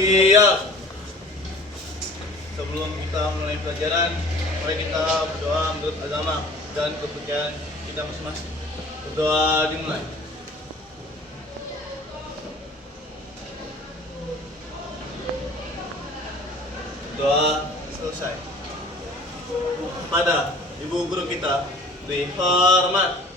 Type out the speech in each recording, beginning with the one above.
Siap. Sebelum kita mulai pelajaran, mari kita berdoa menurut agama dan kepercayaan kita masing-masing. Berdoa dimulai. Doa selesai. Pada Ibu Guru kita, dihormat.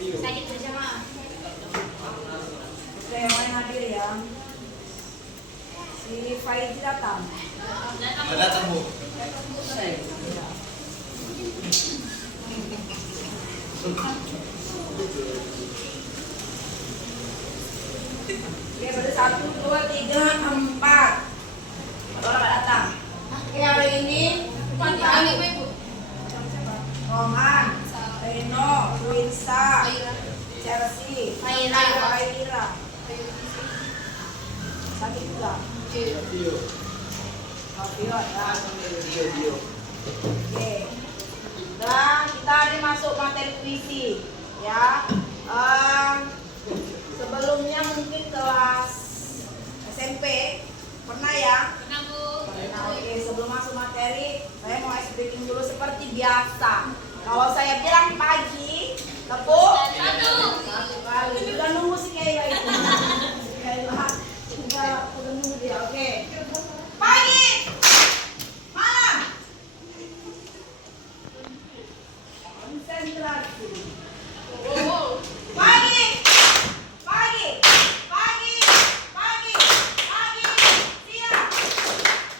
Sakit bersama. Oke, yang lain hadir ya. Si Faidi datang. Datang, Bu. Oke, berarti 1, 2, 3, 4. Orang nggak datang. Oke, hari ini Rohan, Reno, Winsa, Chelsea, Faira. Sakit juga. Dio. Oke. Dan kita hari masuk materi puisi, ya. Sebelumnya mungkin kelas SMP pernah ya? Pernah, Bu. Nah, oke, sebelum masuk materi, saya mau ice breaking dulu seperti biasa. Kalau saya bilang pagi, tepuk satu kali. Udah nunggu si Kaila itu. Si Kaila udah nunggu dia. Oke. Pagi, malam, konsentrasi. Pagi, pagi, pagi, pagi, pagi, siap,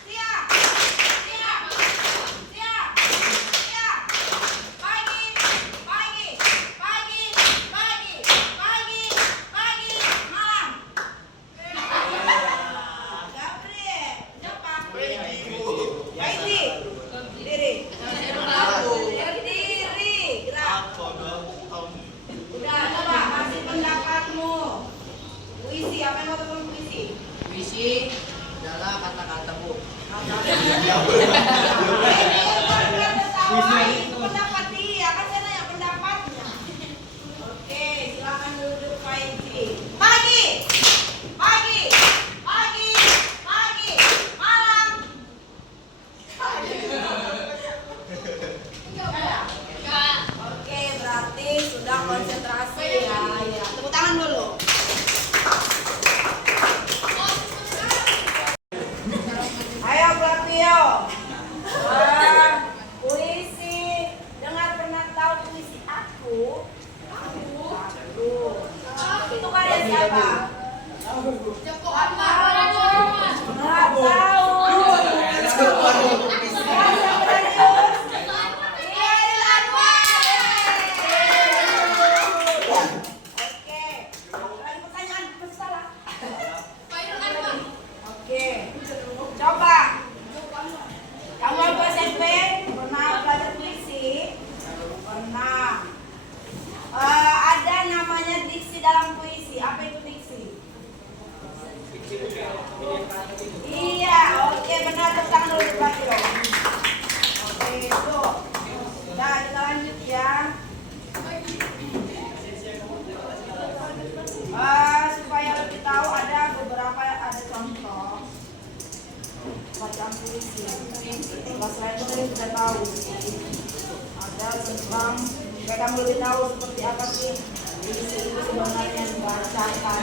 siap, siap, siap, siap, pagi, pagi, pagi, pagi, pagi, pagi, malam. Gabriel, siapa? Baiti, diri, berdiri, gerak. Udah, coba kasih pendapatmu. Puisi, apa yang mau teman puisi? Puisi adalah kata-kata, Bu. Pendapat dia, kan saya nanya pendapatnya. Oke, silakan duduk Faiji. Pagi, pagi, pagi, pagi, malam. Oke, berarti sudah konsentrasi ya. Ya. Tepuk tangan dulu. Ayo Flavio. Puisi. Dengar pernah tahu puisi aku? Aku. Itu kalian siapa? Nggak tahu. Iya, Ilan Oke. Lagi pertanyaan bersalah. Oke. Coba. Kamu waktu SMP pernah belajar puisi? Pernah. Ada namanya diksi dalam puisi. Apa itu diksi? Iya, oke benar. Tepuk tangan dulu lagi dong. Oke, itu. Nah, kita lanjut ya. Supaya lebih tahu ada beberapa contoh bacaan puisi. Kelas lain mungkin sudah tahu. Ada tentang supaya kamu lebih tahu seperti apa sih puisi itu sebenarnya yang dibacakan.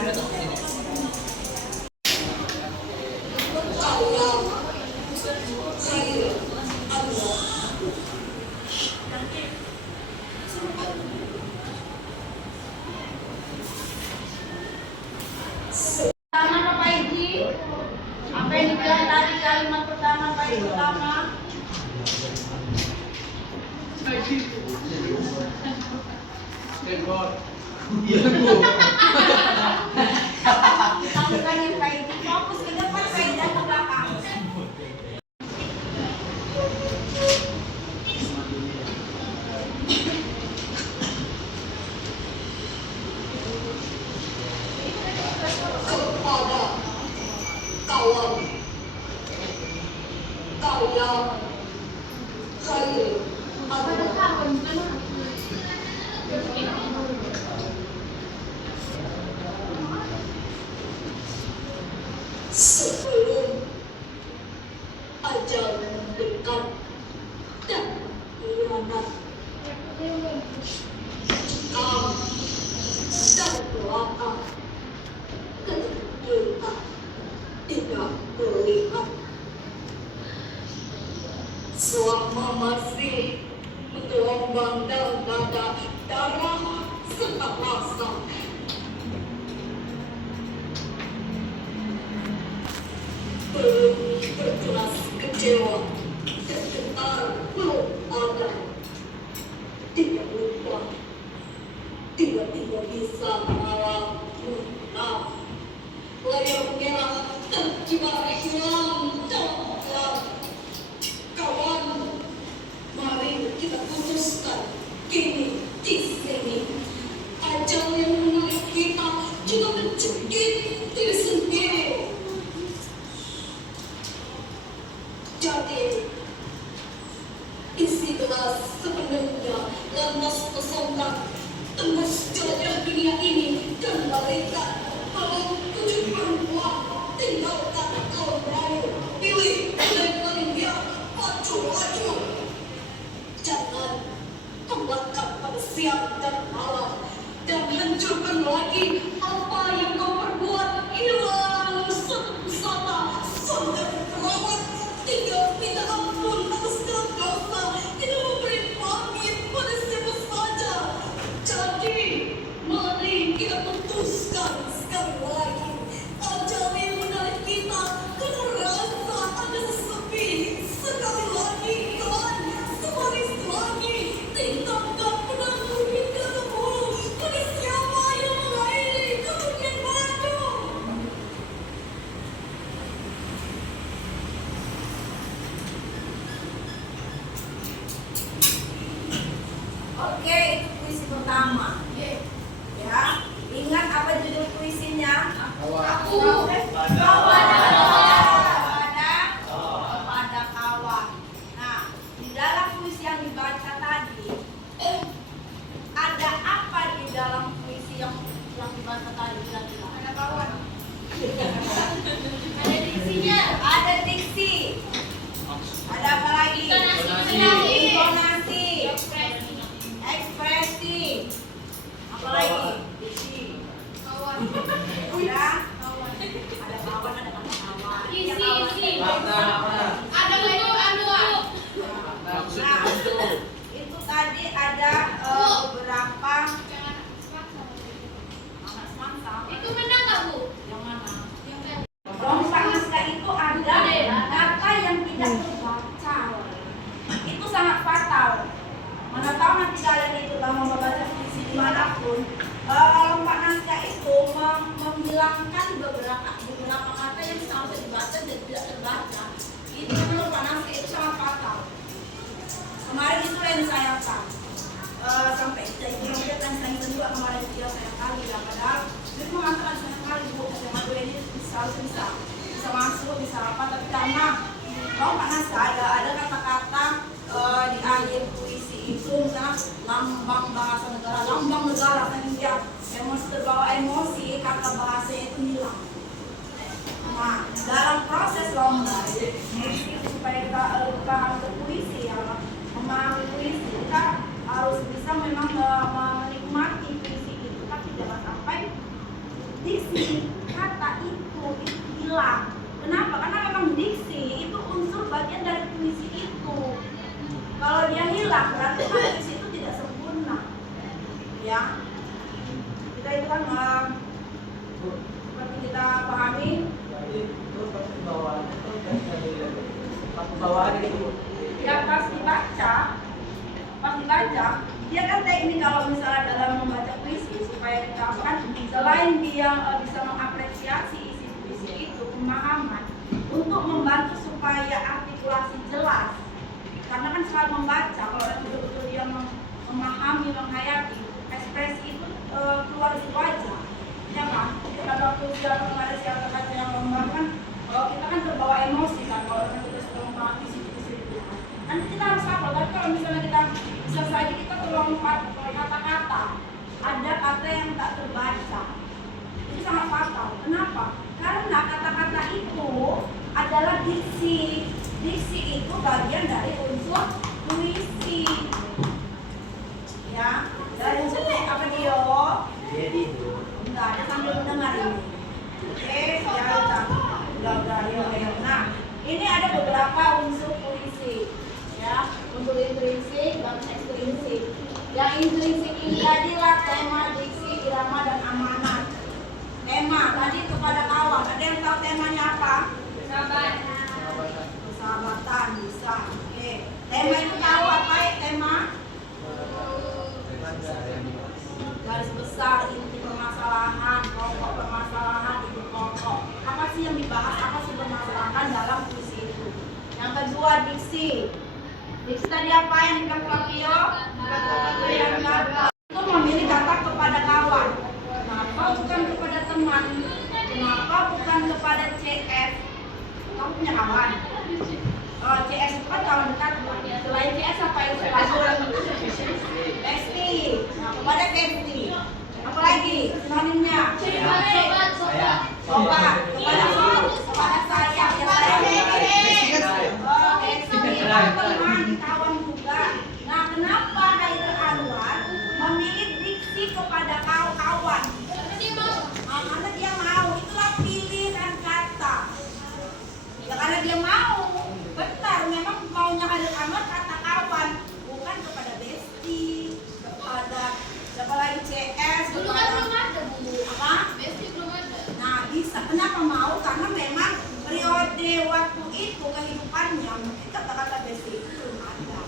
Iya Bu. Kita bukan yang kayak gitu, fokus ke depan, faedah ke belakang. Kepada kawan kalian Khalil sebelum ajal mendekat dan hianat kau dan belakang ketika tidak melihat selama masih menggelombang dalam dada darah serta rasa belum berkelas kecewa dan getar belum ada tidak lupa tidak bisa mengalah layar merah terkibar hilang dalam gelap. Kawan, mari kita putuskan kini di sini. Ajal yang menarik kita juga mencekik diri sendiri. Jadi, isi gelas sepenuhnya lantas pesona tembus jelajah dunia ini dan balikan bahwa tujuh perempuan tinggalkan kaum Melayu. Pilih paling dia maju. Jangan kembangkan pada siang dan malam dan hancurkan lagi apa yang kau perbuat. Hilang satu persata sampai terawat tinggal minta ampun atas segala dosa, tidak memberi pamit pada siapa saja. Jadi mari kita putuskan sekali lagi ajal yang menarik kita karena rasa ada sesepi. Sekali lagi kawan, sebaris lagi tinggalkan penanggung hingga temu pada siapa yang mengairi kemudian maju. Oke, itu puisi pertama. Ya, ingat apa judul puisinya? Aku Kepada kawan. Nah, di dalam puisi yang dibaca tadi, ada apa di dalam puisi yang dibaca tadi? Ada kawan. ada diksinya. Ada diksi. Ada apa lagi? Intonasi. Ekspresi. Apa lagi? Diksi. Ada kawan, ada kawan. Isi. Nah, Ada anu. itu tadi ada beberapa anak semangsa. Itu menang nggak Bu? Yang mana? Yang tadi. Rompak naskah itu ada kata yang tidak terbaca. Itu sangat fatal. Mana tahu nanti kalian itu mau membaca puisi dimanapun. Rompak naskah itu menghilangkan beberapa kata yang seharusnya dibaca dan tidak terbaca. Itu rompak naskah itu sangat fatal. Kemarin itu yang disayangkan. Sampai kemudian dan juga kemarin dia sayang kali ya, padahal dia mengatakan sayang kali Bu, SMA 2 ini seharusnya bisa masuk, bisa apa, tapi karena rompak naskah ada kata-kata di akhir puisi itu misalnya lambang bahasa negara, dan dia emosi terbawa emosi, kata bahasanya itu hilang. Nah, dalam proses lomba supaya kita paham ke puisi ya, memahami puisi, kita harus bisa memang menikmati puisi itu, tapi jangan sampai diksi kata itu hilang. Kenapa? Karena memang diksi itu unsur bagian dari puisi itu. Kalau dia hilang, berarti kan puisi itu tidak sempurna. Ya, kita itu kan seperti kita pahami. Ya pas dibaca dia kan teknik kalau misalnya dalam membaca puisi supaya kita kan selain dia bisa mengapresiasi isi puisi itu pemahaman untuk membantu supaya artikulasi jelas karena kan saat membaca kalau orang betul-betul dia memahami menghayati ekspresi itu keluar dari wajah ya kan kita waktu siapa kemarin siapa kaca yang lomba kan kalau kita kan terbawa emosi kan kalau orang kita sudah memahami isi-isi itu kan kita harus apa tapi kalau misalnya kita bisa saja kita terlompat kata-kata ada kata yang tak terbaca itu sangat fatal. Kenapa? Karena kata-kata itu adalah diksi itu bagian dari unsur puisi ya dari unsur apa dia Jadi itu. enggak ada sambil mendengar ini oke ya udah ayo. Nah ini ada beberapa unsur puisi ya unsur intrinsik dan ekstrinsik. Yang intrinsik ini tadilah tema, diksi, irama dan amanat. Tema tadi kepada kawan, ada yang tahu temanya apa? Persahabatan bisa. Oke. Tema itu tahu apa ya tema? Garis besar inti permasalahan, pokok permasalahan itu pokok. Apa sih yang dibahas? Apa sih permasalahan dalam puisi itu? Yang kedua diksi. Diksi tadi apa yang dibilang Flavio? Yang kata itu memilih kata kepada kawan. Kenapa bukan kepada teman? Kenapa bukan kepada CS? Kamu punya kawan? CS itu kan kawan dekat. Selain CS apa yang Besti. Nah, kepada Besti. Apa lagi? Sinonimnya? Sobat. Kepada saya. Teman, kawan juga. Nah, kenapa Hairil Anwar memilih diksi kepada kawan? Nah, karena dia mau. Itulah pilihan kata. Ya karena dia mau. Benar, memang maunya Hairil Anwar kata kawan, bukan kepada Besti, kepada siapa lagi CS, Dulu kan belum kepada ada Bu. apa? Besti belum ada. Nah, bisa. Kenapa mau? Karena memang periode waktu itu kehidupannya mungkin kata-kata Besti itu belum ada.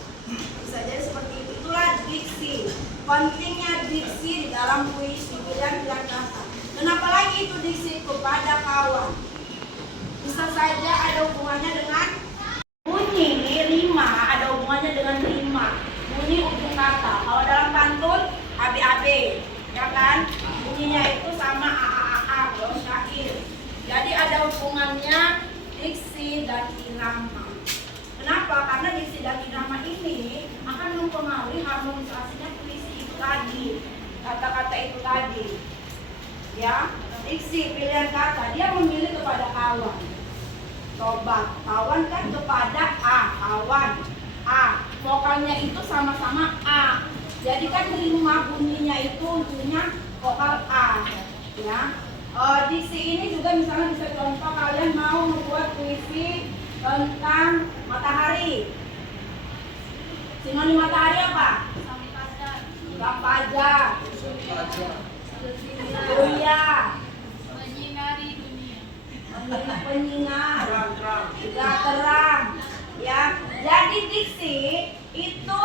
Bisa jadi seperti itu. Itulah diksi. Pentingnya diksi di dalam puisi pilihan kata. Kenapa lagi itu diksi kepada kawan? Bisa saja ada hubungannya dengan bunyi rima, ada hubungannya dengan rima. Bunyi ujung kata. Kalau dalam pantun ABAB, ya kan? Bunyinya itu sama AAAA, kalau syair. Jadi ada hubungannya diksi dan irama. Kenapa? Karena diksi dan irama ini akan mempengaruhi harmonisasinya puisi itu tadi, kata-kata itu tadi. Ya, diksi pilihan kata dia memilih kepada kawan. Sobat, kawan kan kepada A, kawan A. Vokalnya itu sama-sama A. Jadi kan rima bunyinya itu ujungnya vokal A. Ya. Diksi ini juga misalnya bisa contoh kalian mau membuat puisi tentang matahari. Sinonim matahari apa? Sang fajar. Surya. Menyinari dunia. Penyinar. Juga terang. Ya. Jadi diksi itu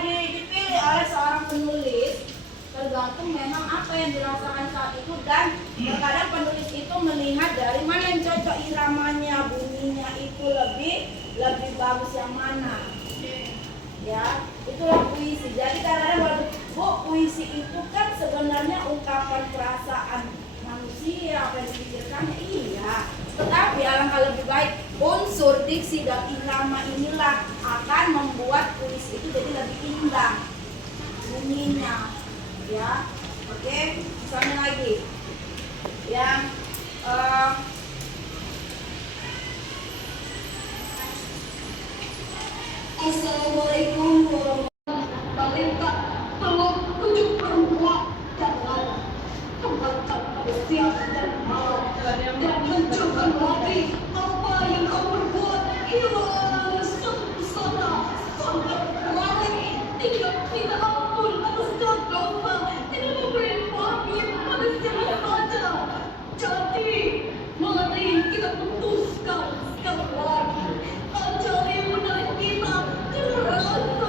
dipilih oleh seorang penulis tergantung memang apa yang dirasakan saat itu dan terkadang penulis itu melihat dari mana yang cocok iramanya, bunyinya itu lebih bagus yang mana. Ya, itulah puisi. Jadi kadang-kadang Bu, puisi itu kan sebenarnya ungkapan perasaan manusia, apa yang dipikirkannya, iya. Tetapi alangkah lebih baik unsur diksi dan irama inilah akan membuat puisi itu jadi lebih indah bunyinya. Ya, oke, misalnya lagi yang Assalamualaikum warahmatullahi wabarakatuh. Tolong tunjuk perempuan jangan kembangkan siang dan malam dan menunjukkan lagi apa yang kau perbuat hilang sempurna sampai lari tidak minta ampun atas dosa tidak memberi pamit pada siapa saja. Jadi mari kita putuskan sekali lagi. Ajari menarik kita ke neraka.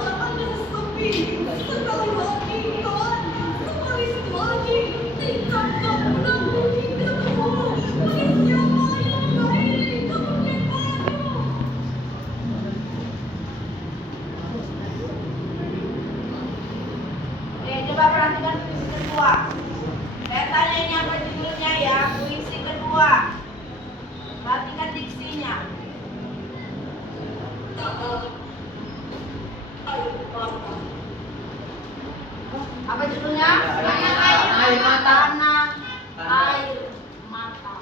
perhatikan puisi kedua. Saya tanya ini apa judulnya ya, puisi kedua. Perhatikan diksinya. Apa judulnya? Air mata. Tanah air mata.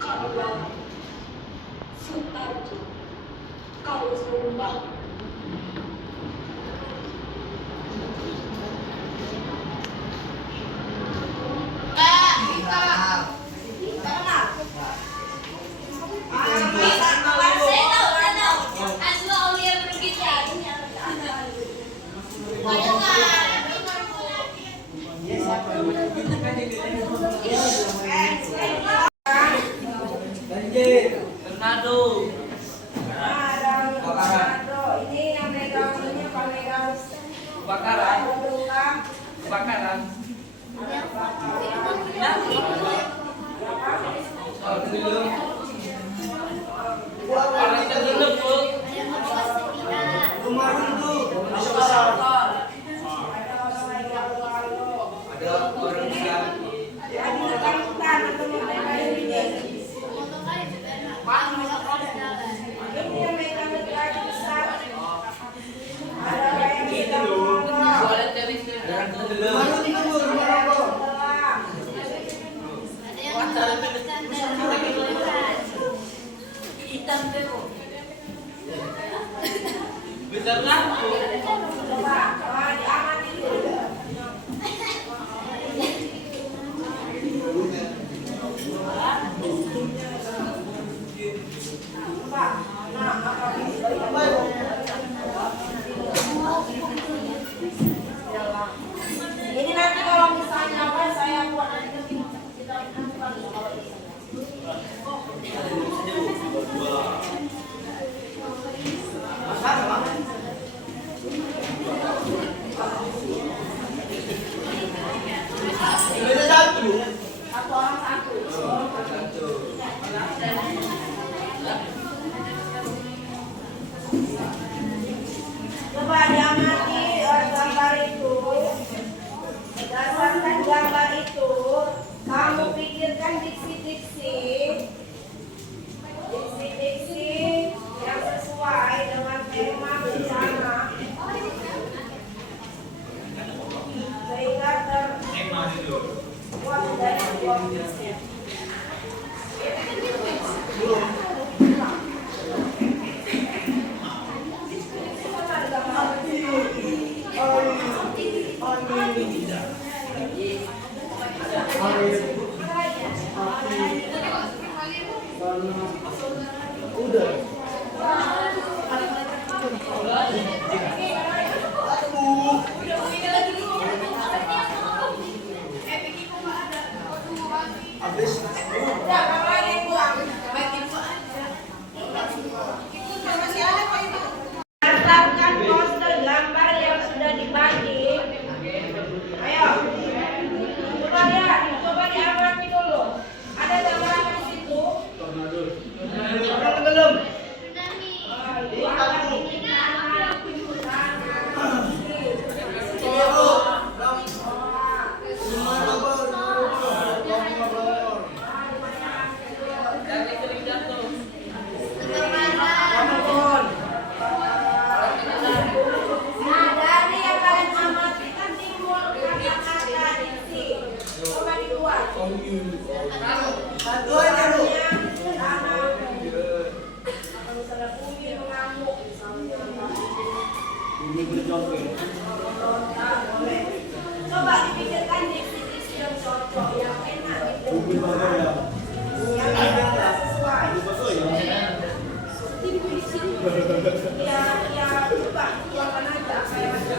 Kalau Sutarjo, kau sembah. Tornado. Ini yang megang ini apa megang? Kebakaran. Kebakaran. Orang tenggelam, Bu. Kemarin tuh ada orang Besar lampu. Ini nanti kalau misalnya apa saya buat nanti kita satu orang satu. Coba diamati gambar itu. Berdasarkan gambar itu, kamu pikirkan diksi-diksi yang sesuai dengan tema bencana, sehingga terbuat dari sebuah puisi. Berdasarkan poster gambar yang sudah dibagi, ayo coba diamati dulu. Ada gambar apa di situ? belum. Nah, dari yang kalian amati kan timbul kata-kata diksi. Coba dibuat. Satu aja lu. Tanah. Atau misalnya bumi mengamuk, misalnya. Ini berjoget. Tak boleh. Coba dipikirkan diksi-diksi yang cocok, yang enak gitu. Bumi mana ya? Yang enak sesuai. Betul ya. Ya, coba keluarkan aja apa yang ada.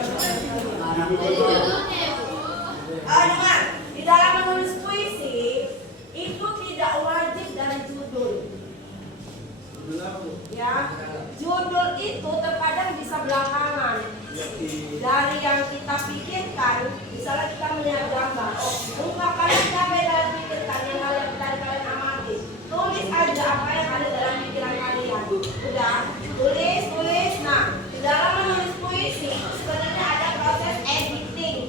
Dengar, di dalam menulis puisi itu tidak wajib dari judul. Ya, judul itu terkadang bisa belakangan. Dari yang kita pikirkan, misalnya kita melihat gambar, ungkapkannya siapa yang kalian pikirkan, yang kalian amati. Tulis aja apa yang ada dalam pikiran kalian. Udah, tulis. Nah, di dalam menulis puisi sebenarnya ada proses editing.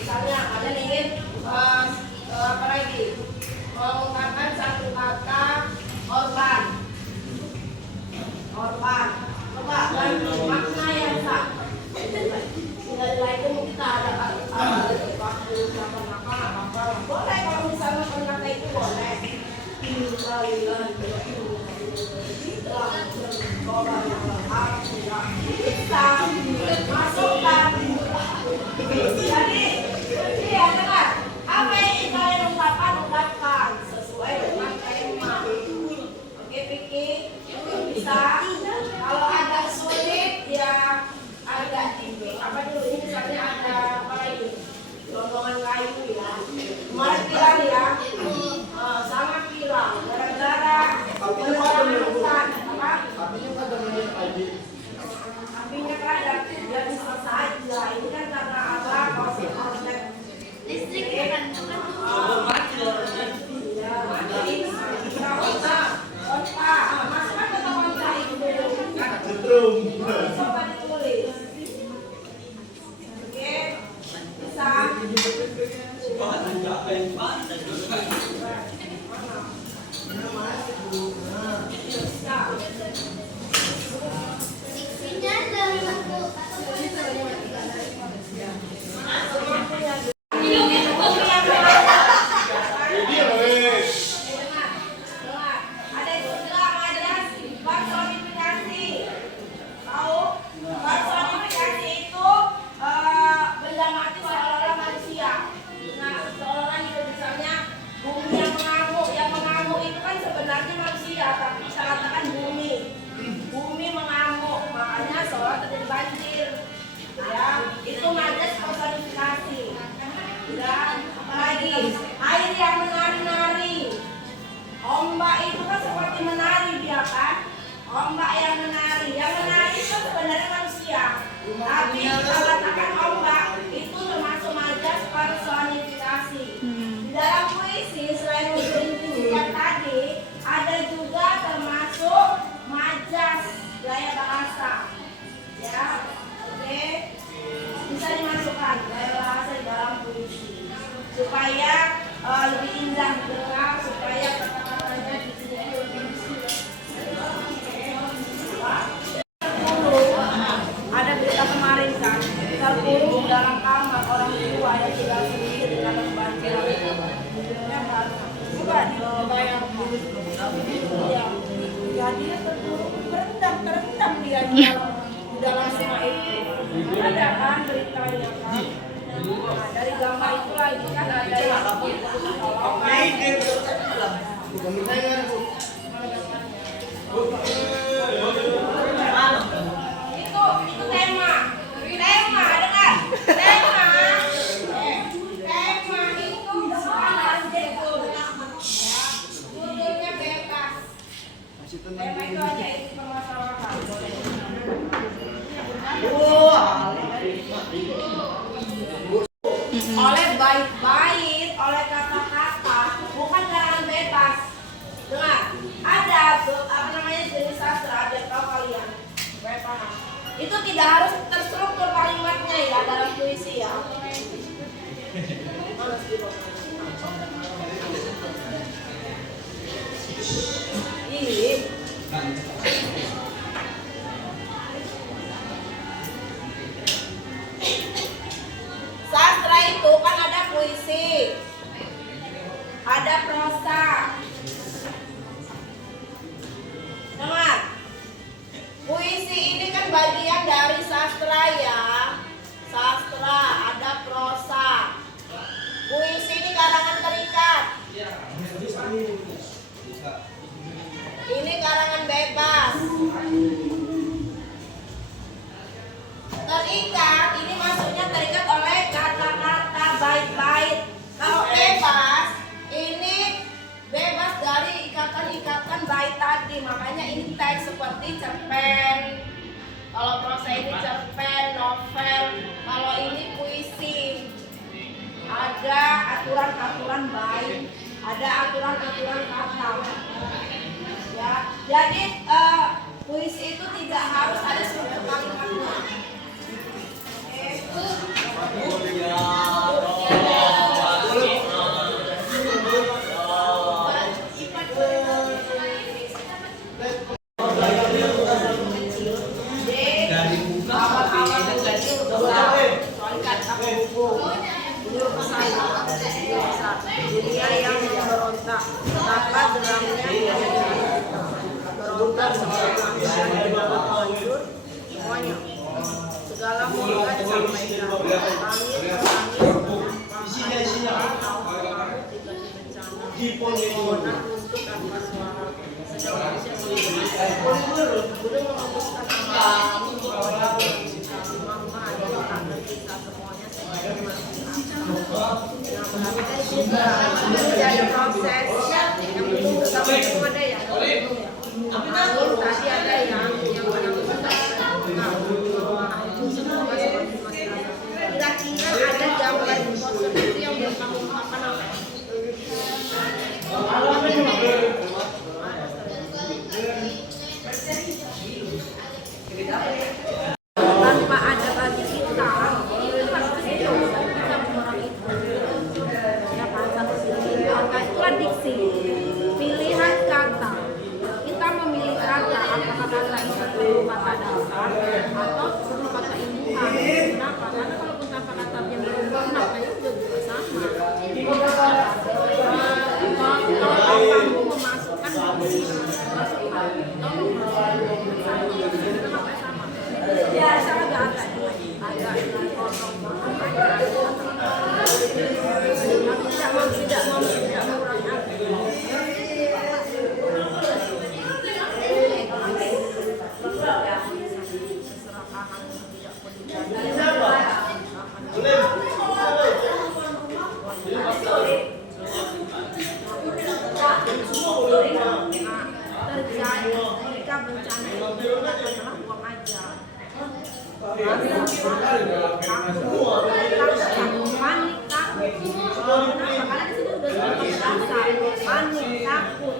misalnya ada nih apa lagi? Mengungkapkan satu kata korban. Korban. Coba ganti makna yang sah. Nilai itu kita ada waktu apa. Boleh kalau misalnya kata itu boleh. Bisa masukkan. Jadi ya dengar apa yang kalian ungkapkan sesuai dengan tema. Oke Vicky, bisa. Kalau agak sulit ya agak tinggi. Apa dulu ini misalnya ada apa lagi? Gelondongan kayu ya. Kemarin bilang ya, sama bilang gara-gara hutan apa? Apinya ada ya bisa saja. Ini kan karena apa? Konsep Listrik kan coba ditulis. Oke, bisa. Ada yang bilang ada personifikasi. Tahu? Personifikasi itu benda mati seolah-olah manusia. Nah, seolah-olah itu misalnya bumi yang mengamuk. Yang mengamuk itu kan sebenarnya manusia, tapi kita katakan bumi. Bumi mengamuk, makanya seolah terjadi banjir. Ya, itu majas personifikasi. Dan apalagi air yang menari-nari. Ombak itu kan seperti menari dia kan. Ombak yang menari itu sebenarnya manusia. Tapi kita katakan ombak itu termasuk majas personifikasi. Di dalam puisi selain yang tadi ada juga termasuk majas gaya bahasa. Ya, oke. Bisa dimasukkan gaya bahasa di dalam puisi supaya lebih indah didengar, supaya kata-katanya di sini lebih ada berita kemarin kan terkurung dalam kamar orang tua yang tinggal sendiri karena kebanjiran. Coba dibayang ya, jadi terkurung terendam dia di dalam rumah itu. Ada kan beritanya kan. Nah, dari gambar itu lagi kan ada yang itu tema dengar tema itu bukan lanjut judulnya bebas. Tema itu hanya isi permasalahan. Oleh bait-bait, oleh kata-kata, bukan karangan bebas. Dengar, ada apa namanya jenis sastra, biar tahu kalian. Biar paham. Itu tidak harus terstruktur kalimatnya ya dalam puisi ya. Mana sih, Bang? Ih. Sastra itu kan ada puisi, ada prosa. Dengar, puisi ini kan bagian dari sastra ya. Sastra, ada prosa. Puisi ini karangan terikat. Ini karangan bebas. Terikat, ini maksudnya terikat oleh kata-kata bait-bait. Kalau bebas, ini bebas dari ikatan-ikatan bait tadi. Makanya ini teks seperti cerpen. Kalau prosa ini cerpen, novel. Kalau ini puisi. Ada aturan-aturan bait, ada aturan-aturan kata. Ya, jadi puisi itu tidak harus ada struktur kalimatnya. Oke. dunia yang berontak, maka geramnya berontak hancur semuanya. Segala murka disampaikan, untuk tanpa suara. Segala manusia belum memutuskan apa untuk orang mama adalah karena kita semuanya menjadi proses yang belum bersama itu ada ya. Tadi ada yang kira-kira ada gambar poster itu yang belum kamu ungkapkan apa? Tanpa ada bagi kita pasti kita orang itu ya kan satu kata itulah diksi pilihan kata kita memilih kata apakah kata itu perlu kata dasar atau perlu kata imbuhan. Kenapa? Karena kalau tanpa katanya berubah maknanya juga bisa sama. Kalau kamu memasukkan masukkan ya sama agak kosong tidak mengurangi terjadi ketika bencana itu adalah uang aja. Panik, takut.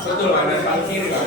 Betul, ada parkir kan?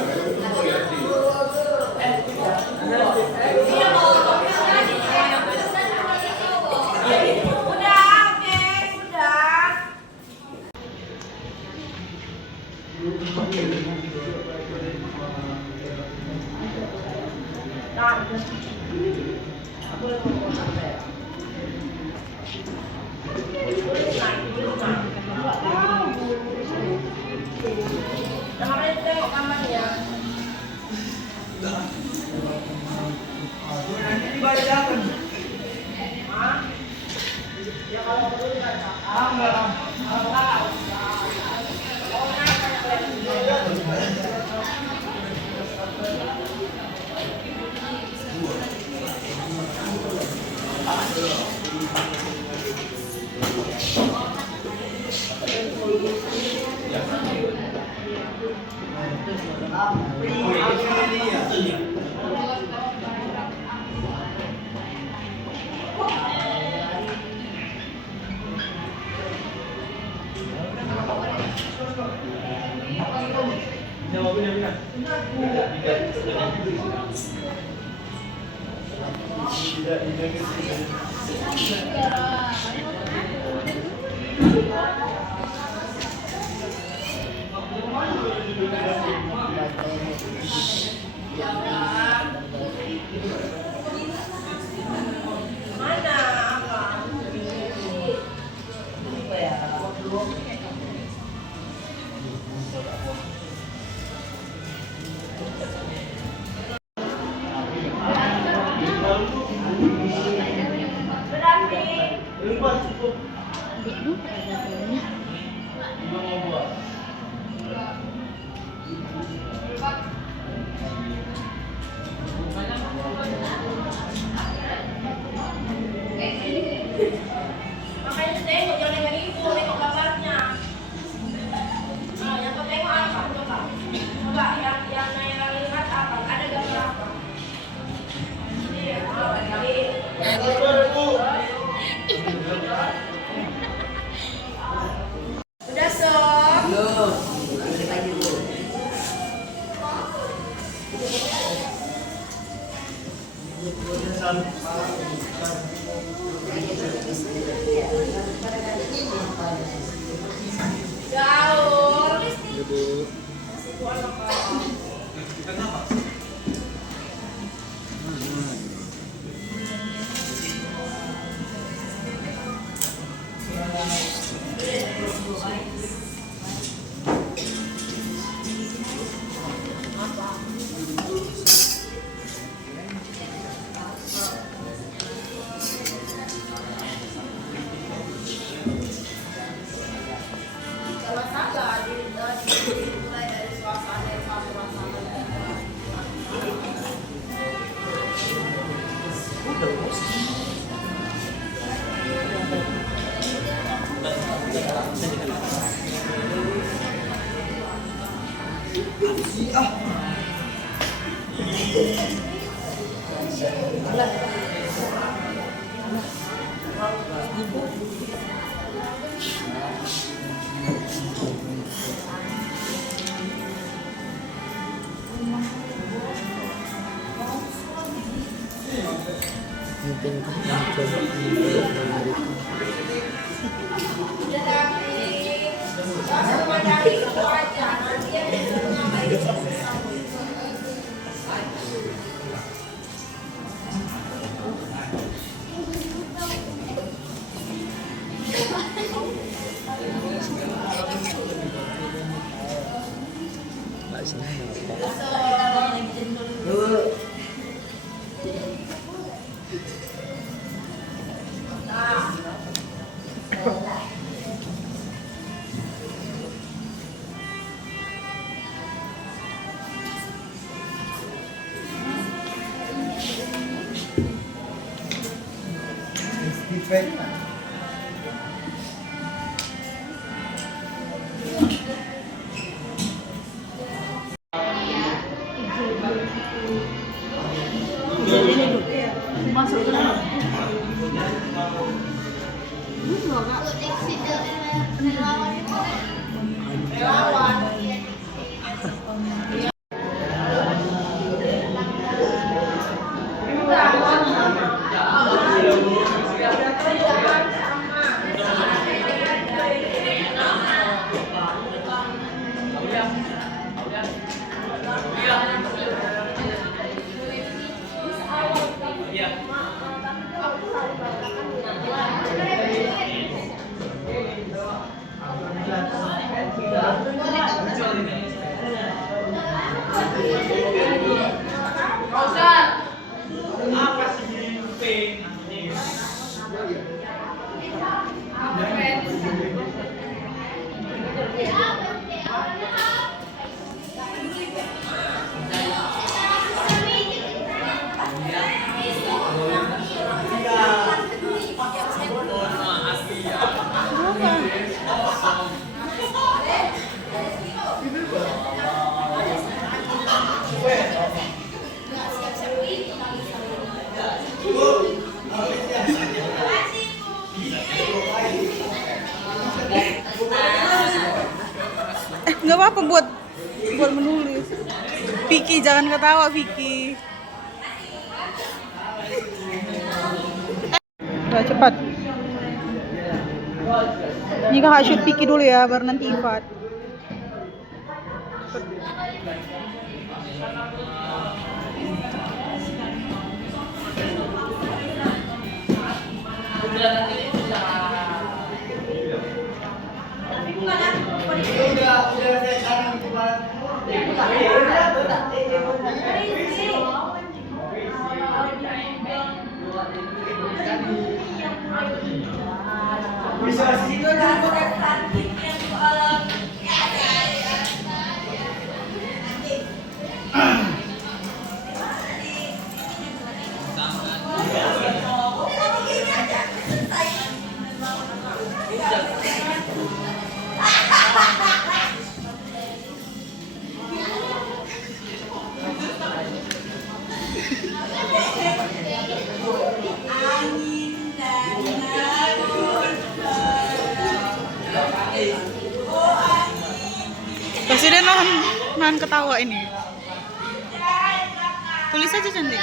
Berarti Dimulai dari suasana. Nggak apa-apa buat menulis. Vicky, jangan ketawa Vicky. Udah cepat. Ini kakak shoot Vicky dulu ya, baru nanti Ifat. Presiden nahan ketawa ini. Tulis aja cantik.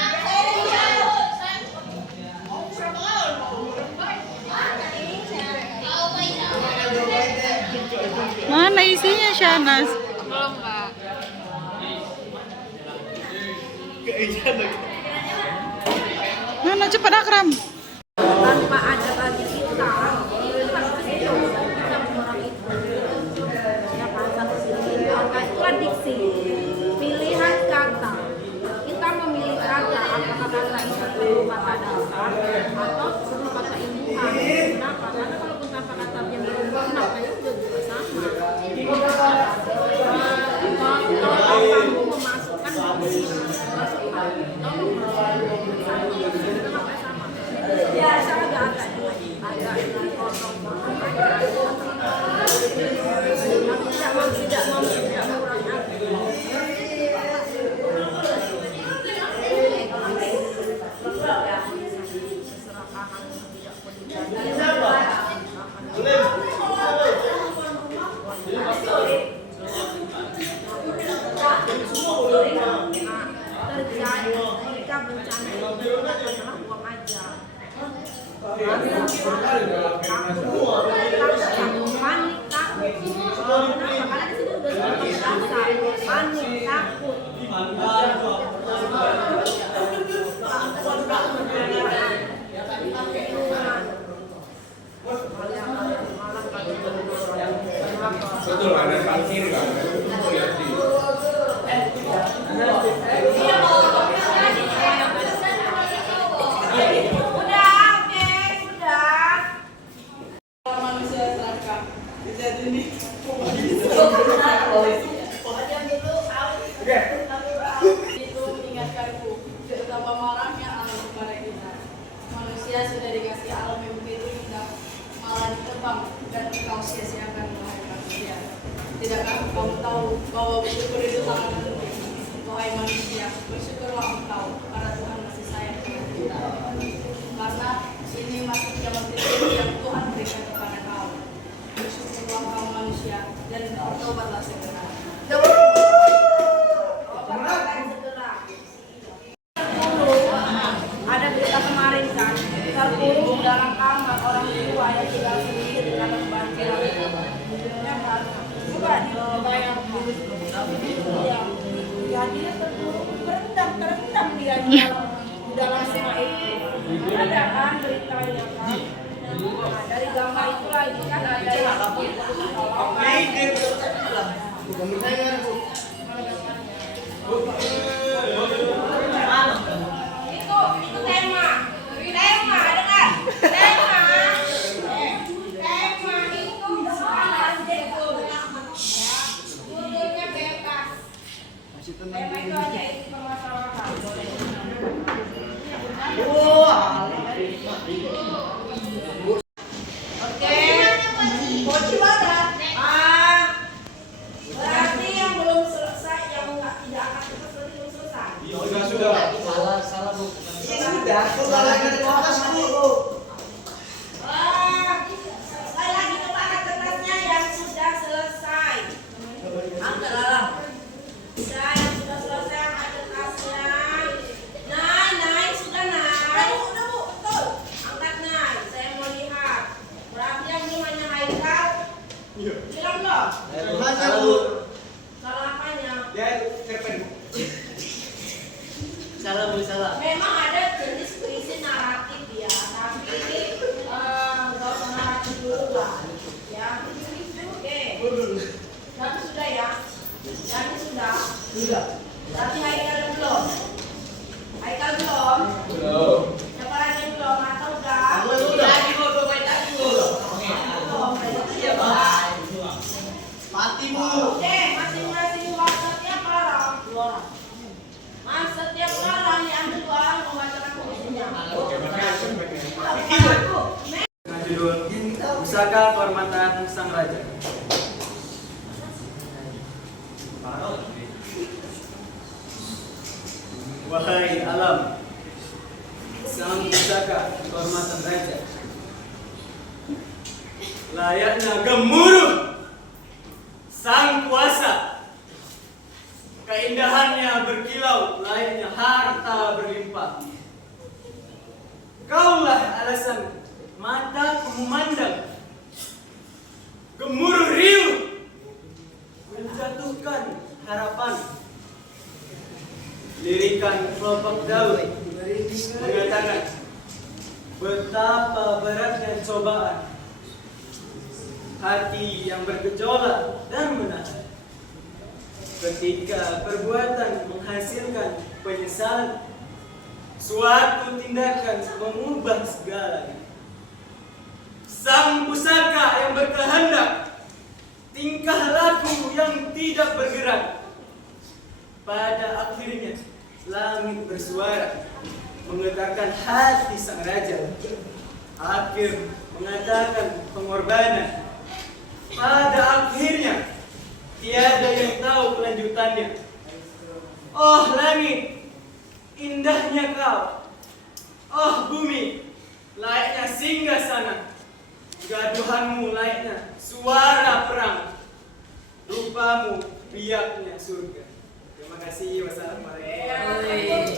Mana isinya Shanas? Belum, Kak. Nah, cepat Akram. Tanpa ada bagi kita itu orang itu ya kan satu sisi itulah diksi pilihan kata kita memilih kata apakah kata itu perlu kata dasar atau perlu kata imbuhan. Kenapa? Karena kalaupun kata-kata yang berubah maknanya sudah juga sama. Kalau kamu memasukkan masukkan ya saya agak kosong tidak mengurangi ketika bencana itu adalah uang aja. Betul ada parkir kan? Itu mengingatkanku betapa marahnya alam kepada kita. Manusia sudah dikasih alam yang begitu indah, malah ditebang dan engkau sia-siakan wahai manusia. Tidakkah kamu tahu bahwa bersyukur itu sangat penting? Wahai manusia, bersyukurlah engkau karena Tuhan masih sayang dengan kita. Karena ini masih zaman tertentu yang Tuhan berikan kepada kau. Bersyukurlah kau manusia dan bertobatlah segera. Ada berita kemarin kan, terkurung dalam kamar orang tua yang tinggal sendiri karena kebanjiran. Ya kan? Coba dibayang ya dia terkurung terendam dia di dalam rumah itu. Ada kan beritanya kan? Nah, dari gambar itu lagi kan ada yang itu tema ada nggak tema itu soal judulnya bebas tema itu aja itu permasalahan oke Boci mana berarti yang belum selesai yang tidak akan selesai belum selesai Sudah. Salah bu. Sekali lagi kepada kertasnya yang sudah selesai. Angkat lalang. Yang sudah selesai angkat kertasnya. Naik sudah naik. Udah bu, betul. Angkat naik. Saya mau lihat. Berarti yang belum hanya Haikal. Bilang dong. Salah apanya? Salah. Memang ada jenis puisi naratif ya, tapi ini nggak usah naratif dulu lah, ya. Oke, tapi sudah ya, jadi sudah. Berarti Haikal belum. Belum. Siapa lagi belum? Atau udah? Belum. Oke, masing-masing uang setiap orang 2 orang. Mas, setiap orang diambil 2 orang membacakan puisinya. Dengan judul Pusaka Kehormatan Sang Raja. Wahai alam, sang pusaka kehormatan raja, layaknya gemuruh sang kuasa, keindahannya berkilau layaknya harta berlimpah. Kaulah alasan mataku memandang, gemuruh riuh menjatuhkan harapan, lirikan kelompok Daud mengatakan, betapa beratnya cobaan, hati yang bergejolak dan menahan. Ketika perbuatan menghasilkan penyesalan, suatu tindakan mengubah segalanya. Sang pusaka yang berkehendak, tingkah laku yang tidak bergerak. Pada akhirnya langit bersuara menggetarkan hati sang raja. Hakim mengatakan pengorbanan. Pada akhirnya tiada yang tahu kelanjutannya. Oh langit, indahnya kau. Oh bumi, layaknya singgah sana. Gaduhanmu layaknya suara perang. Rupamu biaknya surga. Terima kasih. Wassalamualaikum.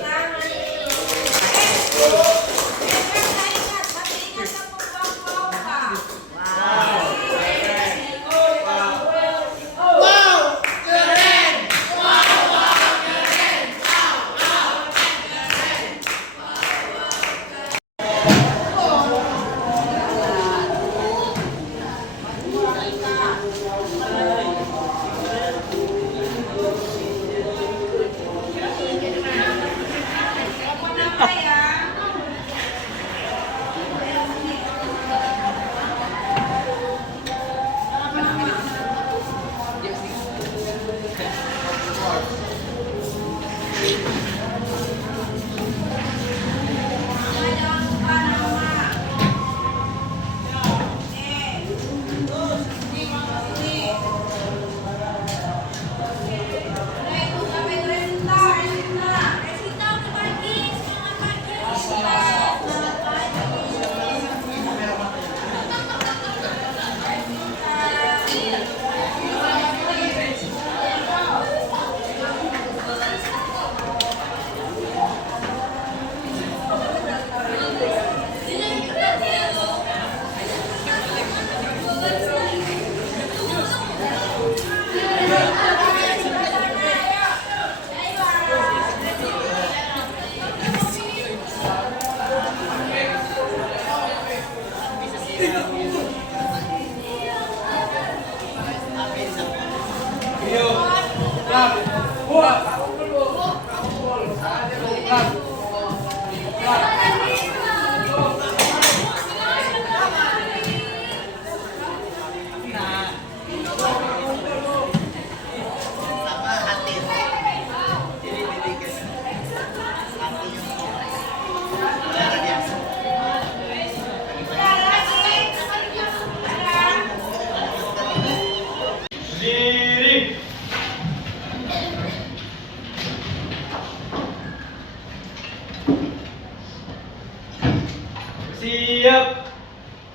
Siap.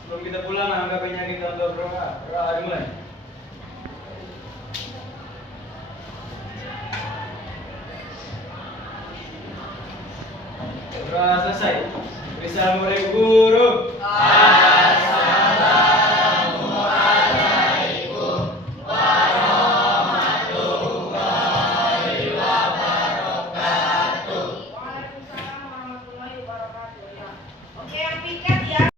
Sebelum kita pulang, angkat penyakit untuk berdoa. Berdoa dimulai. Berdoa selesai. Bisa mulai guru.